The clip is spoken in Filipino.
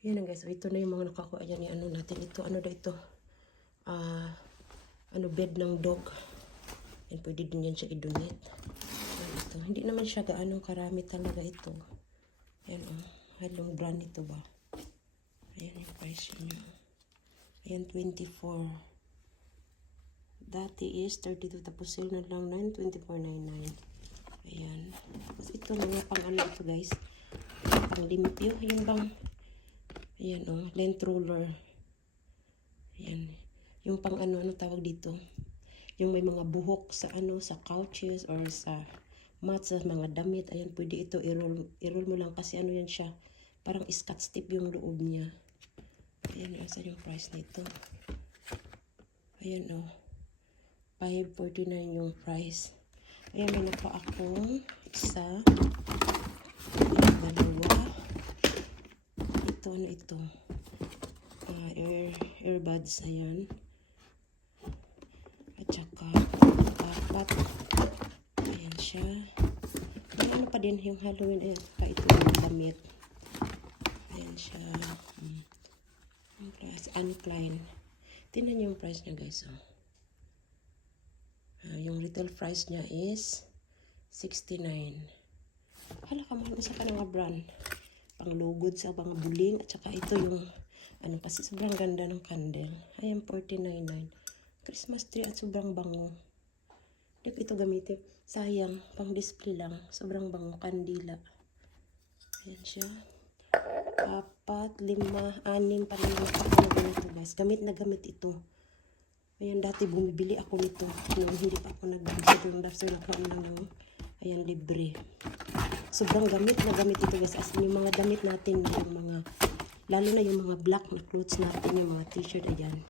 Ayan na guys. So, ito na yung mga nakakuha dyan. Ano natin ito. Ano daw ito? Bed ng dog. Yan, pwede din yan siya i-donate. Ito. Hindi naman siya gaano karami talaga ito. Ayan o. Halong brand ito ba? Ayan yung price niya. Ayan, 24. Dati is 32. Tapos sale na lang 9. 24.99. Ayan. Tapos ito mga pang ano ito guys. Pang limpyo. Yung bang ayan o. Lint roller. Ayan. Yung pang ano tawag dito. Yung may mga buhok sa sa couches or sa mats, sa mga damit. Ayan, pwede ito i-roll mo lang kasi ano yan siya. Parang scotch tape yung loob niya. Ayan, saan yung price nito? Ayan o. 5.49 yung price. Ayan, may napa akong isa. Ayan, dalawa. Ito, ano ito? Earbuds, ayan. At saka, apat. Ayan siya. Ayan, ano pa din yung Halloween. Ayan, pa ito yung damit. Ayan siya. Ang price, Klein. Tingnan yung price niya guys. Yung retail price niya is 69. Hala ka mahal isa ka ng mga brand. Panglugod sa mga buling. At saka ito yung kasi sobrang ganda ng candle. Ayan, 49.9. Christmas tree at sobrang bango. Hindi ko ito gamitin. Sayang, pang display lang. Sobrang bango, kandila. Ayan siya. 4, 5, 6 na ganito guys. Gamit na gamit ito. Ayan, dati bumibili ako nito. Nung hindi pa ako nag-budget yung after na lang yung ayan, libre. Sobrang gamit na gamit ito guys. As in, yung mga damit natin, yung mga, lalo na yung mga black na clothes natin, yung mga t-shirt, ayan.